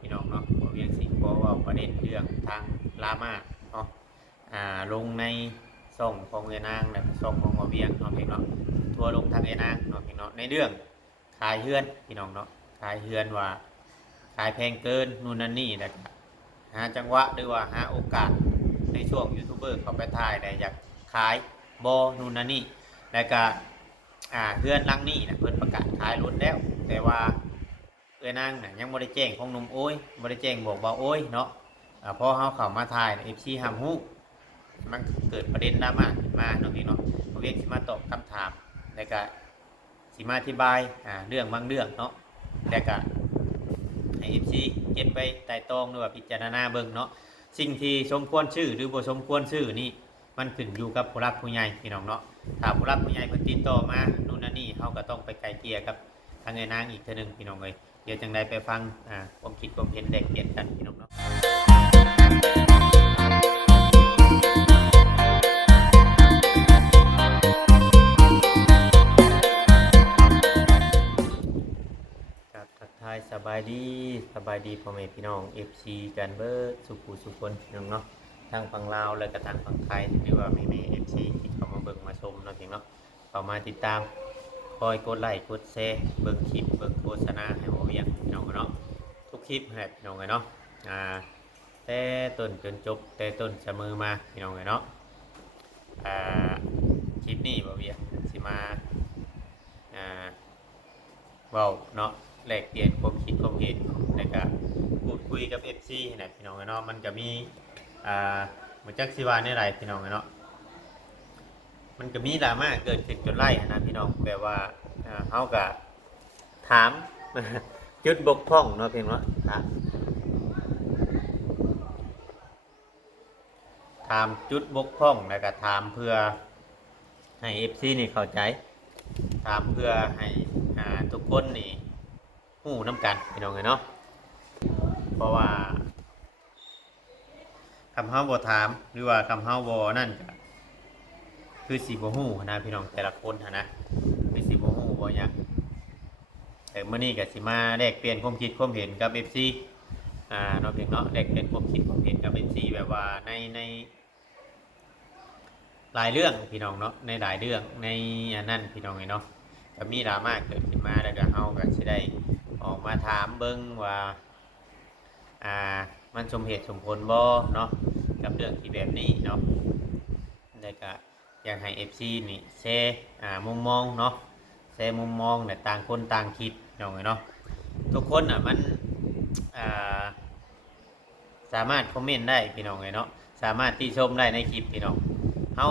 พี่น้องเนาะบ่เวียงสิขอเว้าประเด็นเรื่องทางลามาเนาะลงในช่องของไอ้นางและช่องของบ่เวียงเนาะพี่น้องทัวร์ลงทางไอ้นางเนาะพี่น้องในเรื่องขายเฮือนพี่น้องเนาะขายเฮือนว่าขายแพงเกินนู่นนั่นนี่แล้วก็หาจังหวะหรือว่าหาโอกาสในช่วงยูทูบเบอร์เขาไปถ่ายได้อยากขายบ่นู่นนั่นนี่แล้วก็เฮือนหลังนี้นะเพิ่นประกาศขายรถแล้ว แต่ว่านางน่ะยังบ่ได้แจ้งของหนุ่มโอ้ยบ่ได้แจ้งบอกว่าโอ้ยเนาะพอเฮาเข้ามาถ่าย FC ห้ามฮู้มันเกิดประเด็นดราม่าขึ้นมาเนาะพี่เนาะบ่เวียงสิมาตอบคำถามแล้วก็สิมาอธิบายเรื่องบางเรื่องเนาะแล้วก็ให้ FC เก็บไว้ไตร่ตรองหรือว่าพิจารณาเบิ่งเนาะสิ่งที่สมควรชื่อหรือบ่สมควรชื่อนี่มันขึ้นอยู่กับผู้รักผู้ใหญ่พี่น้องเนาะถ้าผู้รักผู้ใหญ่เพิ่นติดต่อมานู่นนั่นนี่เฮาก็ต้องไปไกลเกลี่ยกับทางไอ้นางอีกเทื่อนึงพี่น้องเอ้ย เดี๋ยวจังได้ไปฟังความคิดความเห็นแลกเปลี่ยนกันพี่น้องเนาะครับทักทายสบายดีพ่อแม่พี่น้อง FC กันเบิดสุขุสุขคนพี่น้องเนาะทางฝั่งลาวและก็ทางฝั่งไทยหรือว่าแม่ๆ FC ที่เข้ามาเบิ่งมาชมเนาะพี่น้องเนาะเข้ามาติดตามคอยกดไลค์กดแชร์เบิ่งคลิปเบิ่งโฆษณาให้บ่เวียงพี่น้องเนาะ ทุกคลิปแหละพี่น้องเนาะแต่ต้นจนจบแต่ต้นเสมอมาพี่น้องเนาะคลิปนี้บ่เวียสิมาเว้าเนาะแลกเปลี่ยนความคิดความเห็นแล้วก็พูดคุยกับ FC นะพี่น้องเนาะมันก็มีมันจักสิว่าในไรพี่น้องเนาะมันก็มีดราม่าเกิดขึ้นจนไล่นะพี่น้องแบบว่าเฮาก็ถาม จุดบกพร่องเนาะเพียงว่าถามจุดบกพร่องแล้วก็ถามเพื่อให้ FC นี่เข้าใจถามเพื่อให้ทุกคนนี่ฮู้น้ำกันพี่น้องเนาะเพราะว่าคำเฮาบ่ถามหรือว่าคำเฮาบ่นั่นก็คือสิบ่ฮู้นะพี่น้องแต่ละคนนะคือสิบ่ฮู้บ่หยังแต่เมื่อนี้ก็สิมาแลกเปลี่ยนความคิดความเห็นกับ FC เนาะเพียงเนาะแลกเปลี่ยนความคิดความเห็นกับ FC แบบว่าในหลายเรื่องพี่น้องเนาะในหลายเรื่องในนั่นพี่น้องเนาะก็มีดราม่าเกิดขึ้นมาแล้วก็เฮาก็สิได้ออกมาถามเบิ่งว่ามันสมเหตุสมผลบ่เนาะกับเรื่องที่แบบนี้เนาะแล้วก็อยากให้ FC นี่แชร์มุมมองเนาะแชร์มุมมองเนี่ยต่างคนต่างคิดพี่น้องเนาะทุกคนมันสามารถคอมเมนต์ได้พี่น้องเนาะสามารถที่ชมได้ในคลิปพี่น้องเฮา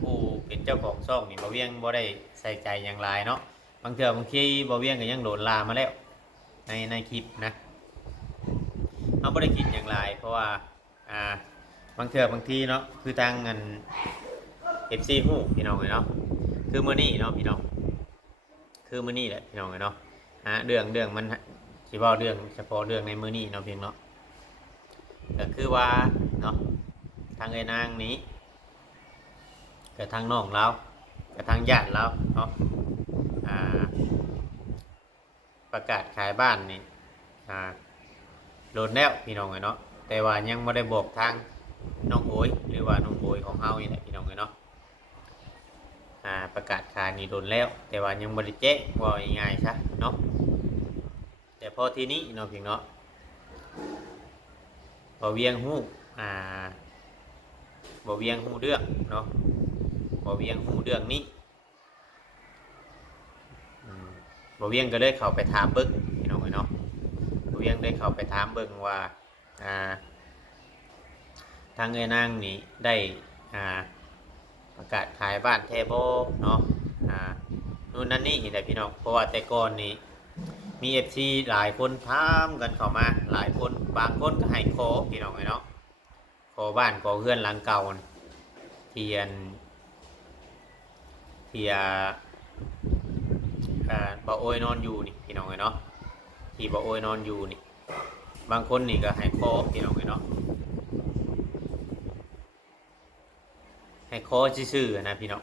ผู้เป็นเจ้าของช่องนี่บ่เวียงบ่ได้ใส่ใจอย่างไรเนาะบางเทื่อบางทีบ่เวียงก็ยังโดนลามาแล้วในคลิปนะเฮาบ่ได้คิดอย่างไรเพราะว่าบางเทื่อบางทีเนาะคือทางเงิน FC ฮู้พี่น้องเนาะคือมื้อนี้เนาะพี่น้องคือมื้อนี้แหละพี่น้องเนาะเรื่องมันสิเว้าเรื่องเฉพาะเรื่องในมื้อนี้เนาะเพียงเนาะก็คือว่าเนาะทางไอ้นางนี้กับทางน้องเรากับทางญาติเราเนาะประกาศขายบ้านนี่โดนแล้วพี่น้องเนาะแต่ว่ายังไม่ได้บอกทางน้องโอยหรือว่าน้องโอยของเฮานี่แหละพี่น้องเนาะประกาศขายนี่โดนแล้วแต่ว่ายังไม่ได้แจ้งว่ายังไงซะเนาะแต่พอทีนี้เนาะพี่เนาะบ่เวียงฮู้บ่เวียงฮู้เรื่องเนาะบ่เวียงฮู้เรื่องนี้บ่เวียงก็เลยเข้าไปถามเบิ่งพี่น้องเนาะบ่เวียงได้เข้าไปถามเบิ่งว่าทางเอ้นางนี่ได้ประกาศขายบ้านแท้บ่เนาะนู่นนั่นนี่แหละพี่น้องเพราะว่าแต่ก่อนนี่มี FC หลายคนถามกันเข้ามาหลายคนบางคนก็ให้ขอพี่น้องเนาะขอบ้านขอเฮือนหลังเก่าเทียนบ่โอยนอนอยู่นี่พี่น้องเนาะที่บ่โอยนอนอยู่นี่บางคนนี่ก็ให้ขอพี่น้องเนาะให้ขอซื่อๆนะพี่น้อง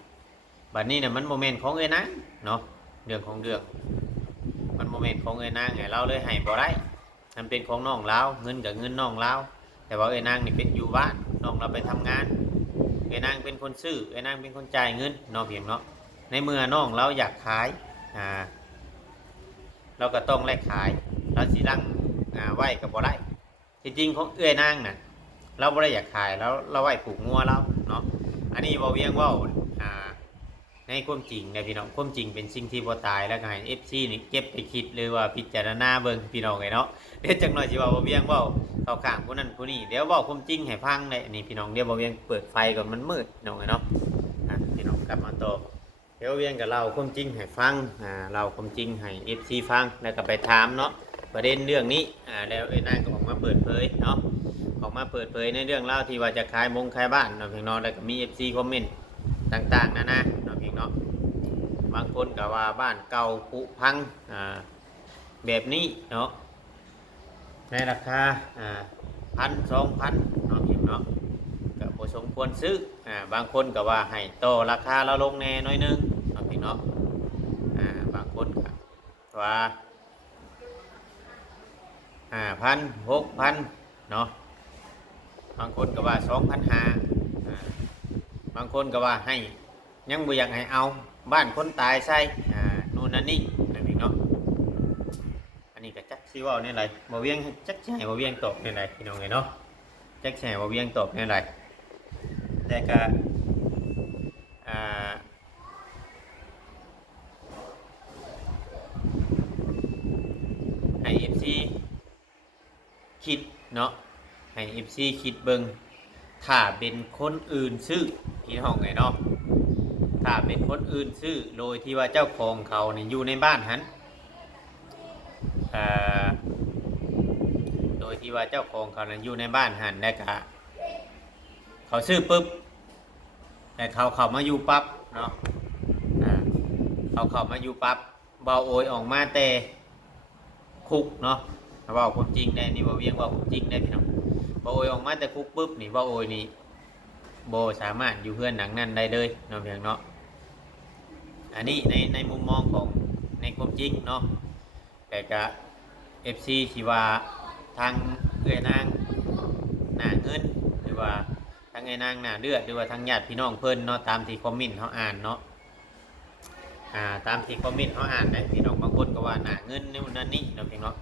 บัดนี้เนี่ยมันโมเมนต์ของเอ้นางเนาะเรื่องของเรื่องมันโมเมนต์ของเอ้นางไงเราเลยให้บ่ได้ มันเป็นของน้องเราเงินกับเงินน้องเราแต่ว่าเอ้นางนี่เป็นอยู่บ้านน้องเราไปทำงานเอ้นางเป็นคนซื้อเอ้นางเป็นคนจ่ายเงินเนาะเพียงเนาะในเมื่อน้องเราอยากขายเราก็ต้องแลกขายเราสิรังไหวกับบ่ได้จริงๆของเอ้นางน่ะเราบ่ได้อยากขายแล้วเราไหวปลูกงัวเราเนาะอันนี้บ่เวียงว่าในความจริงนะพี่น้องความจริงเป็นสิ่งที่บ่ตายแล้วก็ให้ FC นี่เก็บไปคิดหรือว่าพิจารณาเบิ่งพี่น้องไงเนาะเดี๋ยวจักหน่อยสิว่าบ่เวียงเว้าเข้าข้างผู้นั้นผู้นี้เดี๋ยวเว้าความจริงให้ฟังได้นี่พี่น้องเดี๋ยวบ่เวียงเปิดไฟก่อนมันมืดพี่น้องไงเนาะพี่น้องกลับมาต่อเดี๋ยวเวียงก็เล่าความจริงให้ฟังเล่าความจริงให้ FC ฟังแล้วก็ไปถามเนาะประเด็นเรื่องนี้แล้วไอ้นางก็ออกมาเปิดเผยเนาะออกมาเปิดเผยในเรื่องเล่าที่ว่าจะขายขายบ้านเนาะพี่น้องแล้วก็มี FC คอมเมนต์ต่างๆนะเนาะพี่น้องบางคนก็ว่าบ้านเก่าผุพังแบบนี้เนาะในราคา1,000-2,000เนาะพี่เนาะก็บ่สมควรซื้อบางคนก็ว่าให้โตราคาเราลงแน่น้อยนึงเนาะพี่เนาะบางคนก็ว่า5,000 6,000เนาะบางคนก็ว่า2,500บางคนก็ว่าให้ยังบ่อยากให้เอาบ้านคนตายใช่นู่นนั่นนี่นะพี่เนาะอันนี้ก็จักสิว่าเนี่ยไรบ่เวียงจักสิให้บ่เวียงตอบเนี่ยไรพี่น้องเอ้ยเนาะจักสิให้บ่เวียงตอบเนี่ยไรแต่ก็ให้ FC คิดเนาะให้ FC คิดเบิ่งถ้าเป็นคนอื่นซื้อพี่น้องเอ้ยเนาะถ้าเป็นคนอื่นซื้อโดยที่ว่าเจ้าของเขาเนี่ยอยู่ในบ้านหันโดยที่ว่าเจ้าของเขาเนี่ยอยู่ในบ้านหันแล้วก็เขาซื้อปุ๊บแต่เขามาอยู่ปั๊บเนาะเขามาอยู่ปั๊บเบาโอยออกมาแต่คุกเนาะเบาความจริงได้นี่บ่เวียงเบาความจริงได้พี่น้องเบาโอยออกมาแต่คุกปุ๊บนี่เบาโอยนี่โบสามารถอยู่เพื่อนหนังนั้นได้เลยเนาะเพียงเนาะอันนี้ในมุมมองของในความจริงเนาะแต่ก็ FC ที่ว่าทางเอื้อยนางหน้าเงินหรือว่าทางเอื้อยนางหน้าเลือดหรือว่าทางญาติพี่น้องเพิ่นเนาะตามที่คอมเมนต์เขาอ่านเนาะตามที่คอมเมนต์เขาอ่านได้พี่น้องบางคนก็ว่าหน้าเงินนู่นนั่นนี่เนาะพี่น้อง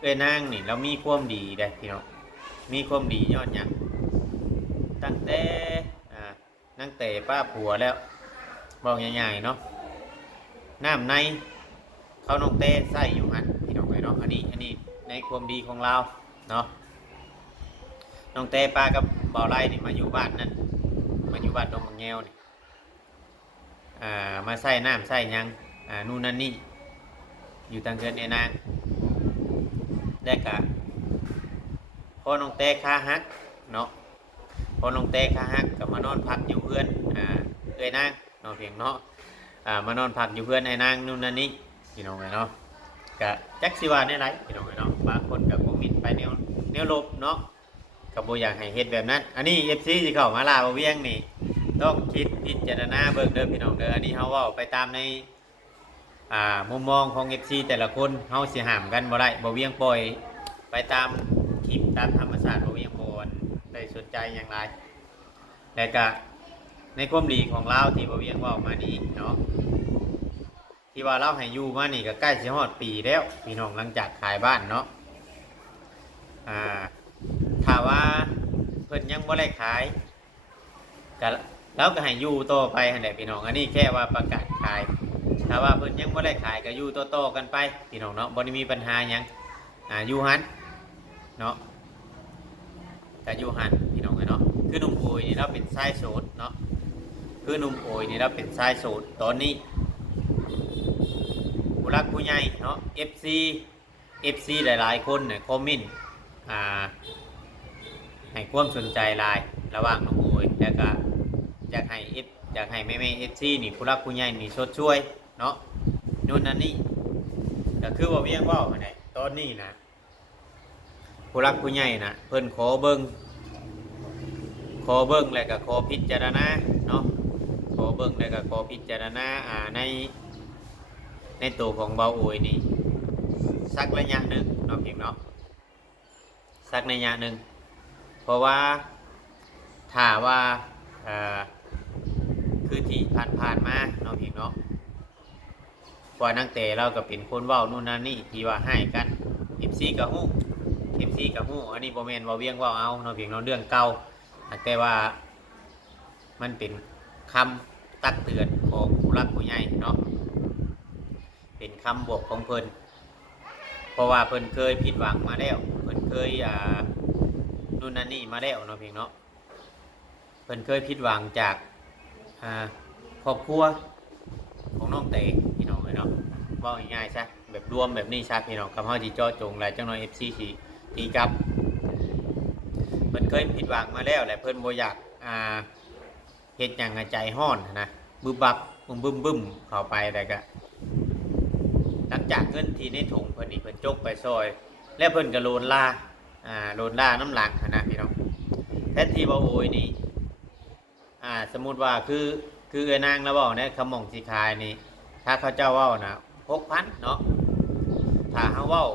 เอื้อยนางนี่เรามีความดีได้พี่น้องมีความดียอดหยังตั้งแต่นั่งเตะป้าผัวแล้วบอกง่ายๆเนาะน้ำในเขาน้องเต้ใส่อยู่หันพี่น้องเนาะอันนี้ในความดีของเราเนาะน้องเต้ป้ากับบ่าวไร่นี่มาอยู่บ้านนั่นมาอยู่บ้านดงบางแงวนี่มาใส่น้ำใส่ยังนู่นนั่นนี่อยู่ทางเกินไอ้นางได้กะพอน้องเต้ค้าฮักเนาะพอน้องเต้ค้าฮักกับมานอนพักอยู่เพื่อนเอ้ยนางเนาะเพียงเนาะมานอนพักอยู่เพื่อนไอ้นางนู่นนั่นนี่พี่น้องเนาะกะจักสิว่าได้ไรพี่น้องเนาะบางคนกับคอมเมนต์ไปแนวลบเนาะกับโบอยากให้เฮ็ดแบบนั้นอันนี้ FC สิเข้ามาลาบ่เวียงนี่ต้องคิดพิจารณาเบิ่งเด้อพี่น้องเด้ออันนี้เฮาเว้าไปตามในมุมมองของ FC แต่ละคนเฮาสิห้ามกันบ่ได้บ่เวียงปล่อยไปตามคลิปตามธรรมชาติบ่เวียงบ่ได้สนใจอย่างไรแต่ก็ในความดีของเราที่บ่เวียงเว้ามานี่เนาะที่ว่าเราให้อยู่มานี่ก็ใกล้สิฮอดปีแล้วพี่น้องหลังจากขายบ้านเนาะถ้าว่าเพิ่นยังบ่ได้ขายก็เราก็ให้อยู่ต่อไปหั่นแหละพี่น้องอันนี้แค่ว่าประกาศขายถ้าว่าเพิ่นยังบ่ได้ขายก็อยู่ต่อๆกันไปพี่น้องเนาะบ่ได้มีปัญหาหยังอยู่หันเนาะก็อยู่หันพี่น้องเนาะคือหนุ่มโอยนี่เราเป็นชายโสดเนาะคือหนุ่มโอยนี่เราเป็นชายโสดตอนนี้ผู้รักผู้ใหญ่เนาะ FC หลายๆคนเนี่ยคอมเมนต์ให้ความสนใจหลายระหว่างน้องโอยแล้วก็อยากให้แม่ๆ FC นี่ผู้รักผู้ใหญ่นี่ชดช่วยเนาะนู่นนั่นนี่ก็คือว่าเวียงว่าไงตอนนี้นะผู้รักผู้ใหญ่นะเพิ่นขอเบิ่งแล้วก็ขอพิจารณาเนาะขอเบิ่งแล้วก็ขอพิจารณาในตัวของเบาโอยนี่สักระยะหนึ่งเนาะเพียงเนาะ สักในยะหนึ่งเพราะว่าถ้าว่าคือที่ผ่านมาเนาะพี่เนาะว่านักเตะเราก็เป็นคนเว้านู่นนั่นนี่ที่ว่าให้กัน FC กับฮู้ FC กับฮู้อันนี้บ่แม่นว่าเวียงเว้าเอาเนาะพี่เนาะเรื่องเก่าแต่ว่ามันเป็นคำตักเตือนของผู้หลักผู้ใหญ่เนาะเป็นคำบอกของเพิ่นเพราะว่าเพิ่นเคยผิดหวังมาแล้วเพิ่นเคยนู่นนั่นนี่มาแล้วเนาะพี่เนาะเพิ่นเคยผิดหวังจากครอบครัวของน้องเต๋พี่น้องเลยเนาะว่าง่ายๆซะแบบรวมแบบนี้ซะพี่น้องคำเฮาสิเจาะจงหลายจังน้อย FC สิตีกลับเพิ่นเคยผิดหวังมาแล้วแหละเพิ่นบ่อยากเฮ็ดหยังให้ใจร้อนนะบึบบับบึ้มเข้าไปแต่ก็หลังจากเงินที่ในถุงเพิ่นนี่เพิ่นจกไปซอยแล้วเพิ่นก็โลนล่าน้ำหลังนะพี่น้องแทนที่บ่โอยนี่สมมุติว่าคือเอ้นางแล้วเว้าเนี่ยคำหม่องสิขายนี่ถ้าเขาเจ้าเว้านะ 6,000 เนาะถ้าเฮาเว้า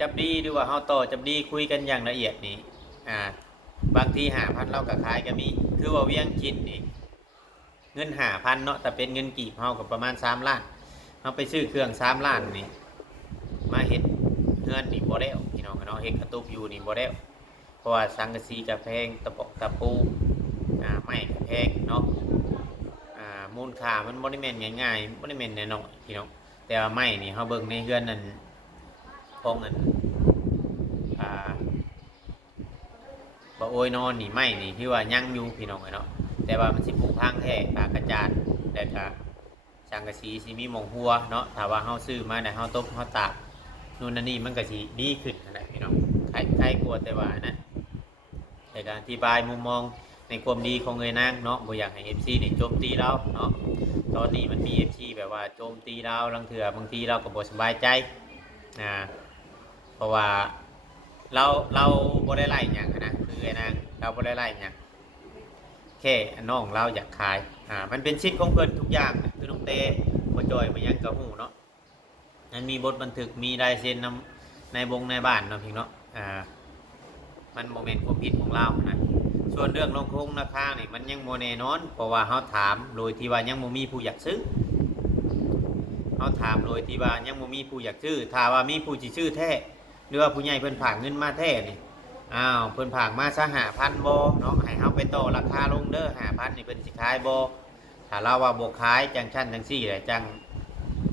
จับดีหรือว่าเฮาต่อจับดีคุยกันอย่างละเอียดนี่บางที 5,000 เราก็ขายก็มีคือว่าเวียงคิดนี่เงิน 5,000 เนาะแต่เป็นเงินกีบเฮาก็ประมาณ3ล้านเฮาไปซื้อเครื่อง3ล้านนี่มาเฮ็ดเงินนี่บ่แล้วพี่น้องเนาะเฮ็ดกระตุกอยู่นี่บ่แล้วเพราะว่าสังกะสีก็แพงตะปอกตะปูไม้ก็แพงเนาะมูลค่ามันบ่ได้แม่นง่ายๆบ่ได้แม่นน้อยๆพี่น้องแต่ว่าไม้นี่เฮาเบิ่งในเฮือนนั่นของอันบ่โอยนอนนี่ไม้นี่ที่ว่ายังอยู่พี่น้องเนาะแต่ว่ามันสิผุพังแท้ปากกระจาดแต่ก็สังกะสีสิมีหม่องหัวเนาะถ้าว่าเฮาซื้อมาได้เฮาตบเฮาตากนู่นนั่นนี่มันก็สิดีขึ้นนั่นแหละพี่น้องใครกลัวแต่ว่านะแต่การอธิบายมุมมองในความดีของเอ้นางเนาะบ่อยากให้ FC นี่โจมตีเราเนาะตอนนี้มันมี FC แบบว่าโจมตีเราลังเถื่อบางทีเราก็บ่สบายใจเพราะว่าเราบ่ได้ไล่หยังนะคือเอ้นางเราบ่ได้ไล่หยังแค่น้องเราอยากขายมันเป็นสิทธิ์ของเพิ่นทุกอย่างคือน้องเต้บ่จอยบ่หยังก็ฮู้เนาะมันมีบทบันทึกมีลายเซ็นนำในในบ้านเนาะพี่เนาะมันบ่แม่นความผิดของเรานะส่วนเรื่องลงคงราคานี่มันยังโมแน่นอนเพราะว่าเขาถามโดยที่ว่ายังโมมีผู้อยากซื้อเขาถามโดยที่ว่ายังโมมีผู้อยากซื้อถ้าว่ามีผู้จิซื้อแท้หรือว่าผู้ใหญ่เพิ่นผากเงินมาแท้นี่เพิ่นผากมาซะ5,000บ่เนาะให้เขาไปต่อราคาลงเด้อ5,000นี่เพิ่นสิขายบ่ถ้าเราว่าบ่ขายจังชั้นจังซี่แหละจัง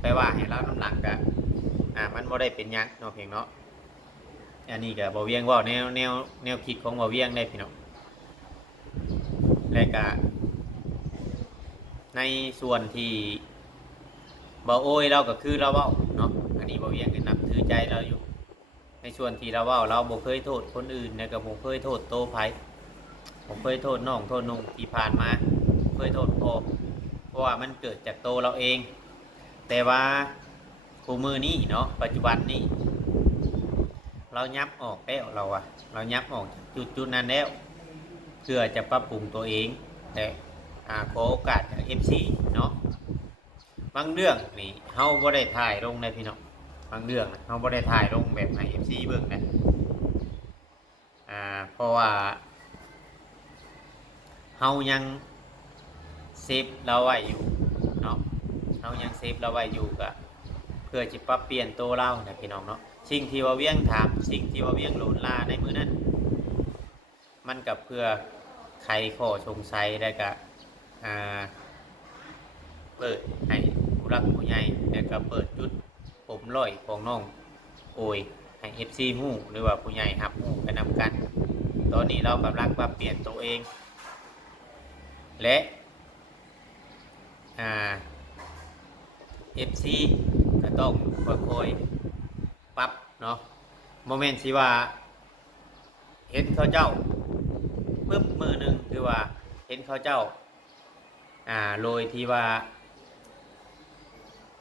ไปว่าให้เราน้ำหนักก็มันบ่ได้เป็นหยังเนาะเพียงเนาะอันนี้ก็บ่เวียงว่าแนวคิดของบ่เวียงได้พี่น้องและก็ในส่วนที่บ่โอยเราก็คือเราเว้าเนาะอันนี้บ่เวียงก็นับถือใจเราอยู่ในส่วนที่เราเว้าเราบ่เคยโทษคนอื่นนะก็บ่เคยโทษโตไผบ่เคยโทษน้องโทษนุ่งที่ผ่านมาเคยโทษพ่อเพราะว่ามันเกิดจากโตเราเองแต่ว่าคู่มือนี้เนาะปัจจุบันนี้เรายับออกแล้วเรายับออกจากจุดนั้นแล้วเพื่อจะปรับปรุงตัวเองแต่ขอโอกาสจาก FC เนาะบางเรื่องนี่เฮาบ่ได้ถ่ายลงในพี่น้องบางเรื่องเฮาบ่ได้ถ่ายลงแบบให้ FC เบิ่งนะเพราะว่าเฮายังเซฟเราไว้อยู่เนาะเฮายังเซฟเราไว้อยู่ก็เพื่อจะปรับเปลี่ยนตัวเรานะพี่น้องเนาะสิ่งที่ว่าเวียงถามสิ่งที่ว่าเวียงโลนลาในมื้อนั้นมันกับเพื่อใครข้อสงสัยได้ก็เปิดให้ผู้รักผู้ใหญ่แล้วก็เปิดจุดผมร้อยของน้องโอยให้ FC ฮู้หรือว่าผู้ใหญ่รับฮู้กันนำกันตอนนี้เรากำลังปรับเปลี่ยนตัวเองและFC ก็ต้องค่อยๆปรับเนาะโมเมนต์สิว่าเห็นเขาเจ้าปึ๊บมือหนึ่งคือว่าเห็นเขาเจ้าโดยที่ว่า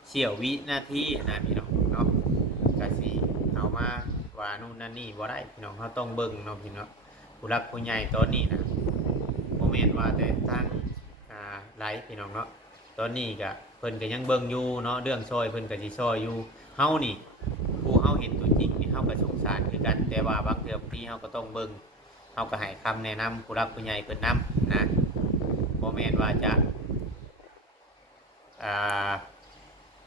เสี่ยววินาทีนะพี่น้องเนาะก็สิเอามาว่านู่นนั่นนี่บ่ได้พี่น้องเขาต้องเบิ่งเนาะพี่น้องผู้รักผู้ใหญ่ตอนนี้นะโมเมนต์ว่าแต่ตั้งไลฟ์พี่น้องเนาะตอนนี้ก็เพิ่นก็ยังเบิ่งอยู่เนาะเรื่องซอยเพิ่นก็สิซอยอยู่เฮานี่ ผู้เฮาเห็นตัวจริงนี่เฮาก็สงสารคือกันแต่ว่าบางเทื่อบางทีเฮาก็ต้องเบิ่งเฮาก็ให้คำแนะนำผู้รักผู้ใหญ่เพิ่นนำนะบ่แม่นว่าจะอ่า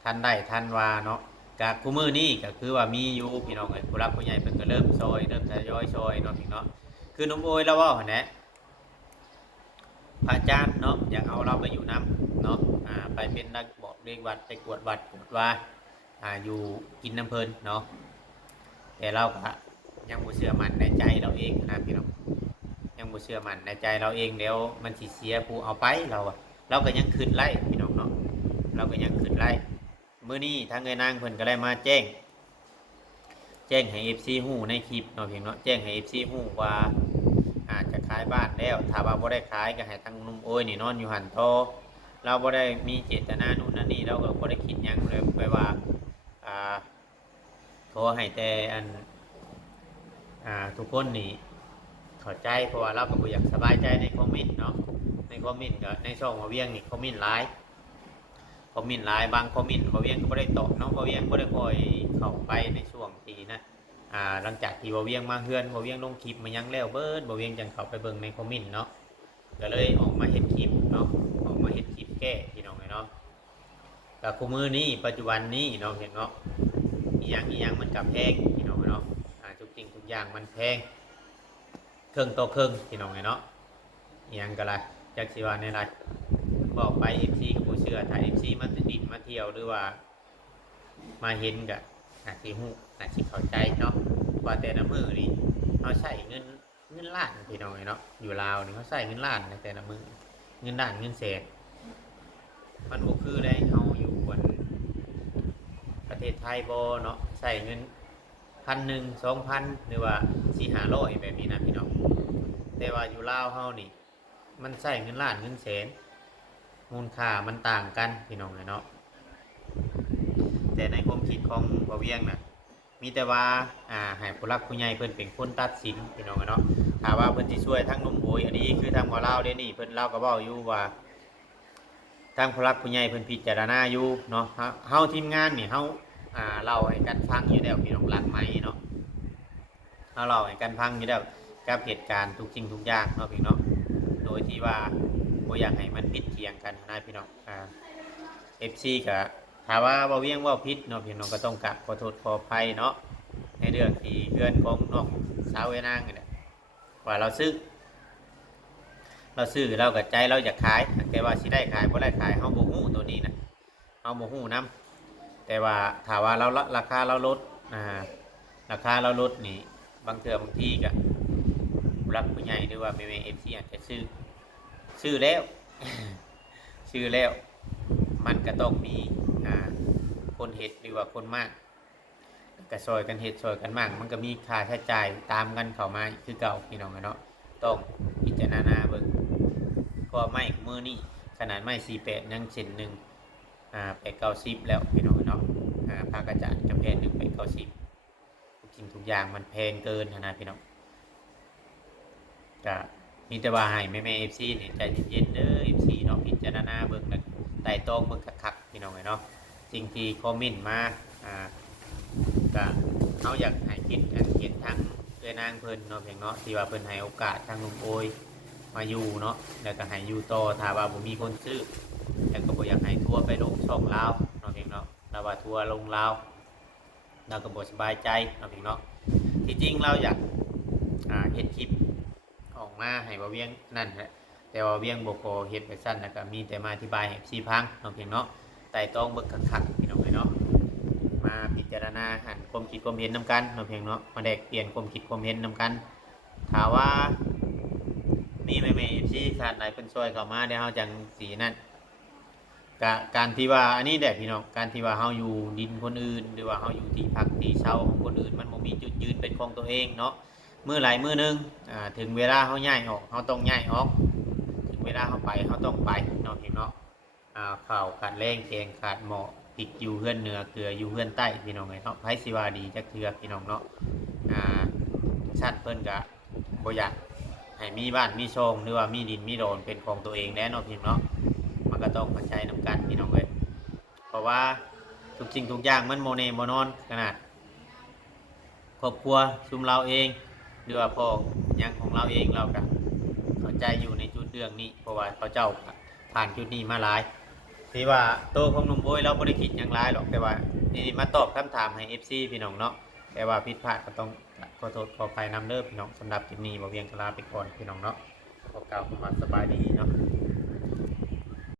ทันได้ทันว่าเนาะกะคุมื้อนี้ก็คือว่ามีอยู่พี่น้องเอ้ยผู้รักผู้ใหญ่เพิ่นก็เริ่มซอยเริ่มทยอยซอยเนาะพี่เนาะคือน้องโอยแล้วเว้าหั่นแหละพระอาจารย์เนาะอยากเอาเราไปอยู่นํเนาะไปเป็นนักบอกเรียกวัดไปกวดวัดกวดว่าอยู่กินน้ำเพิ่นเนาะแต่เราก็ยังบ่เชื่อมั่นในใจเราเองนะพี่น้องยังบ่เชื่อมั่นในใจเราเองเดี๋ยวมันสิเสียผู้เอาไปเราก็ยังขึ้นไล่พี่น้องเนาะเราก็ยังขึ้นไล่มื้อนี้ทางเงินนางเพิ่นก็ได้มาแจ้งให้ FC ฮู้ในคลิปเนาะพี่น้องเนาะแจ้งให้ FC ฮู้ว่าจะขายบ้านแล้วถ้าว่าบ่ได้ขายก็ให้ทางนุ่มโอ้ยนี่นอนอยู่หั่นโตเราบ่ได้มีเจตนานู่นนั่นนี่เราก็บ่ได้คิดหยังเลยไปว่าขอให้แต่อันทุกคนนี่เข้าใจเพราะว่าเราก็บ่อยากสบายใจในคอมเมนต์เนาะในคอมเมนต์ก็ในช่องบ่เวียงนี่คอมเมนต์หลายบางคอมเมนต์บ่เวียงก็บ่ได้ตอบเนาะบ่เวียงบ่ได้ค่อยเข้าไปในช่วงที่นะหลังจากที่บ่เวียงมาเฮือนบ่เวียงลงคลิปมายังแล้วเบิดบ่เวียงจังเข้าไปเบิ่งในคอมเมนต์เนาะก็เลยออกมาเฮ็ดคลิปเนาะออกมาเฮ็ดคลิปแก้พี่น้องเนาะก็คุมื้อนี้ปัจจุบันนี้เนาะเห็นเนาะอีหยังมันก็แพงพี่น้องเนาะทุกสิ่งทุกอย่างมันแพงเครื่องต่อเครื่องพี่น้องเนาะอีหยังก็ล่ะจักสิว่าแนวใดบอกไป FC ก็บ่เชื่อถ้า FC มาดินมาเที่ยวหรือว่ามาเห็นก็อาจสิฮู้อาจสิเข้าใจเนาะว่าแต่ละมื้อนี่เฮาใช้เงินล้านพี่น้องเนาะอยู่ลาวนี่เฮาใช้เงินล้านในแต่ละมื้อเงินล้านเงินแสนมันบ่คือได้เฮาอยู่บนประเทศไทยบ่เนาะใช้เงิน1,000 2,000หรือว่า4-500แบบนี้นะพี่น้องแต่ว่าอยู่ลาวเฮานี่มันใช้เงินล้านเงินแสนมูลค่ามันต่างกันพี่น้องเนาะแต่ในความคิดของบ่เวียงน่ะมีแต่ว่าให้ผู้รักผู้ใหญ่เพิ่นเป็นคนตัดสินพี่น้องเนาะถ้าว่าเพิ่นสิช่วยทางนุ่มโอยอันนี้คือทางบ่ลาวเด้นี่เพิ่นลาวก็เว้าอยู่ว่าทางผู้รักผู้ใหญ่เพิ่นพิจารณาอยู่เนาะเฮาทีมงานนี่เฮาเล่าให้กันฟังอยู่แล้วพี่น้องหลังไมค์เนาะเฮาเล่าให้กันฟังอยู่แล้วกับเหตุการณ์ทุกสิ่งทุกอย่างเนาะพี่น้องโดยที่ว่าบ่อยากให้มันผิดเถียงกันนะพี่น้องFC ก็ถ้าว่าบ่เวียงว่าผิดเนาะพี่น้องก็ต้องกราบขอโทษขออภัยเนาะในเรื่องที่เพื่อนของน้องสาวเวนางนี่แหละว่าเราซื้อเราก็ใจเราอยากขายแต่ว่าสิได้ขายบ่ได้ขายเฮาบ่ฮู้ตัวนี้นะเฮาบ่ฮู้นํแต่ว่าถ้าว่าเราราคาเราลดราคาเราลดนี่บางเทื่อบางทีก็ผู้รักผู้ใหญ่หรือว่าแม่ FC อาจจะซื้อแล้ว ซื้อแล้วมันก็ต้องมีคนเฮ็ดหรือว่าคนมากก็ซอยกันเฮ็ดซอยกันมากมันก็มีค่าใช้จ่ายตามกันเข้ามาคือเก่าพี่น้องเนาะต้องพิจารณาเบิ่งเพราะไม้มื้อนี้ขนาดไม้48ยังเส้นหนึ่ง890แล้วพี่น้องเนาะผ้ากระจาดกำแพง1 890ทุกสิ่งทุกอย่างมันแพงเกินนะพี่น้องก็มีแต่ว่าให้แม่ FC นี่ใจเย็นๆเด้อ FC เนาะพิจารณาเบิ่งแล้วไต่ตองเบิ่งคักๆพี่น้องเนาะสิ่งที่คอมเมนต์มาก็เขาอยากให้คิดเห็นทางเอื้อนางเพิ่นเนาะเพียงเนาะที่ว่าเพิ่นให้โอกาสทางลุงโอยมาอยู่เนาะแล้วก็ให้อยู่ต่อถ้าว่าบ่มีคนซื้อแล้วก็บ่อยากให้ทัวร์ไปลงช่องลาวเนาะเพียงเนาะถ้าว่าทัวร์ลงลาวเราก็บ่สบายใจเนาะเพียงเนาะที่จริงเราอยากเฮ็ดคลิปออกมาให้บ่เวียงนั่นแหละแต่ว่าเวียงบ่พอเฮ็ดไปซั่นแล้วก็มีแต่มาอธิบายให้ซีพังเนาะเพียงเนาะไต่ตองเบิ่งคักๆพี่น้องเนาะมาพิจารณาหันความคิดความเห็นนำกันเนาะเพียงเนาะมาแลกเปลี่ยนความคิดความเห็นนำกันถ้าว่ามีแม่ๆ FC ชาติใดเพิ่นช่วยเข้ามาเดี๋ยวเฮาจังสินั่นการที่ว่าอันนี้แหละพี่น้องการที่ว่าเฮาอยู่ดินคนอื่นหรือว่าเฮาอยู่ที่พักที่เช่าของคนอื่นมันบ่มีจุดยืนเป็นของตัวเองเนาะมื้อหลายมื้อนึงถึงเวลาเฮาย้ายออกเฮาต้องย้ายออกถึงเวลาเฮาไปเฮาต้องไปเนาะพี่เนาะข้าวขาดแรงแกงขาดหม้อพริกอยู่เฮือนเหนือเกลืออยู่เฮือนใต้พี่น้องเนาะไผสิว่าดีจักเทื่อพี่น้องเนาะชั้นเพิ่นก็บ่อยากให้มีบ้านมีช่องหรือว่ามีดินมีโดนเป็นของตัวเองแน่เนาะพี่น้องเนาะมันก็ต้องเข้าใจนำกันพี่น้องเอ้ยเพราะว่าทุกสิ่งทุกอย่างมันโมเนโมนอนขนาด รอบครัวชุมเราเองหรือว่าพ่อยังของเราเองเราก็เข้าใจอยู่ในจุดเรื่องนี้เพราะว่าเขาเจ้าผ่านจุดนี้มาหลายที่ว่าโตของหนุ่มโบยเราบ่ได้คิดหยังหลายหรอกแต่ว่านี่มาตอบคำถามให้ FC พี่น้องเนาะแต่ว่าผิดพลาดก็ต้องขอโทษขออภัยนำเด้อพี่น้องสำหรับคลิปนี้บ่เวียงกลาไปก่อนพี่น้องเนาะขอกล่าวคำว่าสบายดีเนาะ